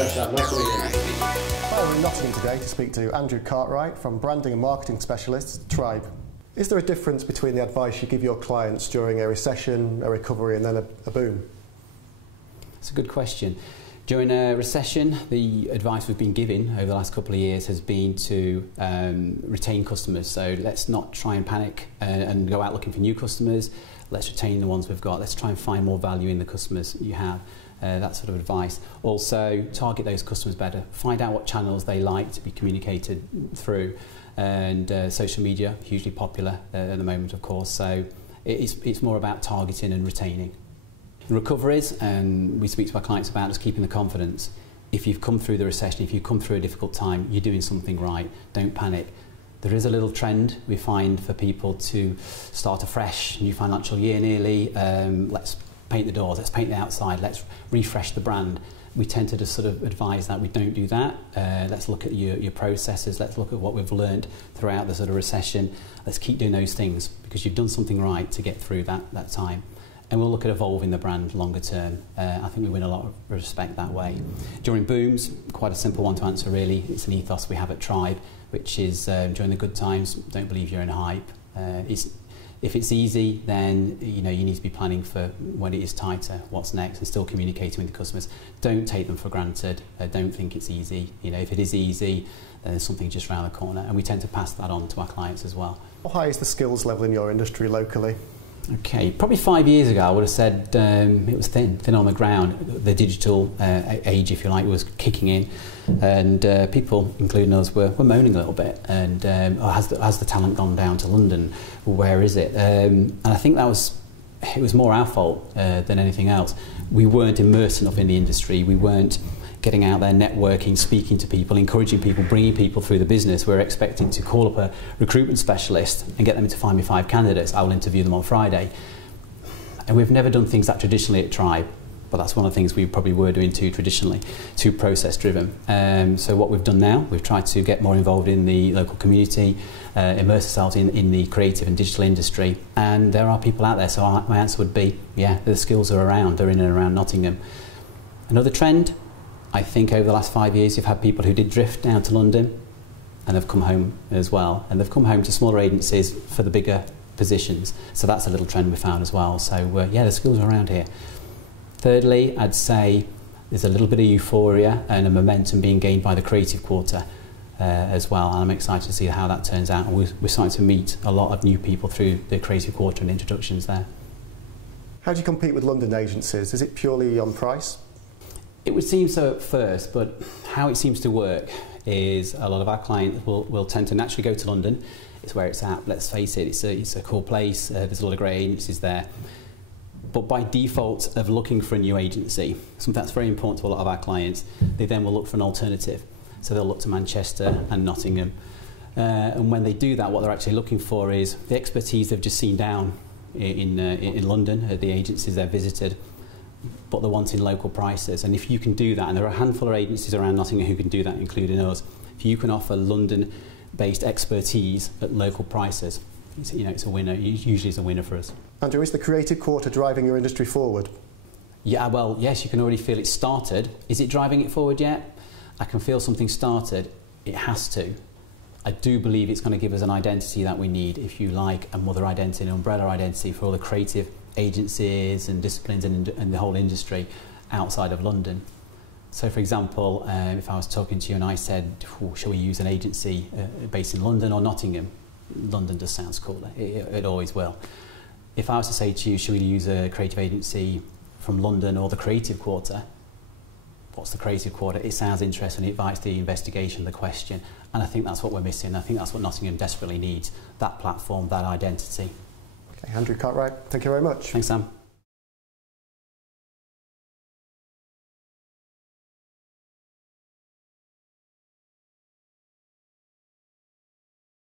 Pleasure, Sam. Nice to meet you. Hi, we're in Nottingham today to speak to Andrew Cartwright from branding and marketing specialist Tribe. Is there a difference between the advice you give your clients during a recession, a recovery and then a boom? It's a good question. During a recession, the advice we've been giving over the last couple of years has been to retain customers. So let's not try and panic and go out looking for new customers. Let's retain the ones we've got. Let's try and find more value in the customers you have. That sort of advice. Also, target those customers better. Find out what channels they like to be communicated through. And social media, hugely popular at the moment, of course. So it's more about targeting and retaining. Recoveries, and we speak to our clients about just keeping the confidence. If you've come through the recession, if you've come through a difficult time, you're doing something right. Don't panic. There is a little trend we find for people to start afresh, new financial year nearly. Let's paint the doors, let's paint the outside, let's refresh the brand. We tend to just sort of advise that we don't do that. Let's look at your processes, let's look at what we've learned throughout the sort of recession. Let's keep doing those things because you've done something right to get through that time. And we'll look at evolving the brand longer term. I think we win a lot of respect that way. During booms, quite a simple one to answer really. It's an ethos we have at Tribe, which is during the good times, don't believe you're in a hype. If it's easy, then you need to be planning for when it is tighter, what's next, and still communicating with the customers. Don't take them for granted. Don't think it's easy. If it is easy, then there's something just around the corner, and we tend to pass that on to our clients as well. How high is the skills level in your industry locally? Okay, probably 5 years ago I would have said it was thin on the ground. The digital age, if you like, was kicking in, and people, including us, were moaning a little bit. And has the talent gone down to London? Where is it? And I think it was more our fault than anything else. We weren't immersed enough in the industry. We weren't getting out there, networking, speaking to people, encouraging people, bringing people through the business. We're expecting to call up a recruitment specialist and get them to find me 5 candidates. I will interview them on Friday. And we've never done things that traditionally at Tribe, but that's one of the things we probably were doing too traditionally, too process driven. So what we've done now, we've tried to get more involved in the local community, immerse ourselves in the creative and digital industry, and there are people out there. So my answer would be, yeah, the skills are around, they're in and around Nottingham. Another trend, I think over the last 5 years you've had people who did drift down to London and they've come home as well, and they've come home to smaller agencies for the bigger positions. So that's a little trend we found as well. So yeah, the skills are around here. Thirdly, I'd say there's a little bit of euphoria and a momentum being gained by the creative quarter as well, and I'm excited to see how that turns out. And we're starting to meet a lot of new people through the creative quarter and introductions there. How do you compete with London agencies? Is it purely on price? It would seem so at first, but how it seems to work is a lot of our clients will tend to naturally go to London. It's where it's at. Let's face it, it's a cool place. There's a lot of great agencies there. But by default of looking for a new agency, something that's very important to a lot of our clients, they then will look for an alternative. So they'll look to Manchester and Nottingham. And when they do that, what they're actually looking for is the expertise they've just seen down in London at the agencies they've visited, but they're wanting local prices. And if you can do that, and there are a handful of agencies around Nottingham who can do that, including us, if you can offer London-based expertise at local prices, it's a winner. Usually it's a winner for us. Andrew, is the creative quarter driving your industry forward? Yeah, well, yes, you can already feel it started. Is it driving it forward yet? I can feel something started. It has to. I do believe it's going to give us an identity that we need, if you like, a mother identity, an umbrella identity for all the creative agencies and disciplines and the whole industry outside of London. So for example, if I was talking to you and I said, shall we use an agency based in London or Nottingham? London just sounds cooler, it always will. If I was to say to you, shall we use a creative agency from London or the creative quarter? What's the creative quarter? It sounds interesting, it invites the investigation, the question, and I think that's what we're missing. I think that's what Nottingham desperately needs, that platform, that identity. Okay, Andrew Cartwright, thank you very much. Thanks, Sam.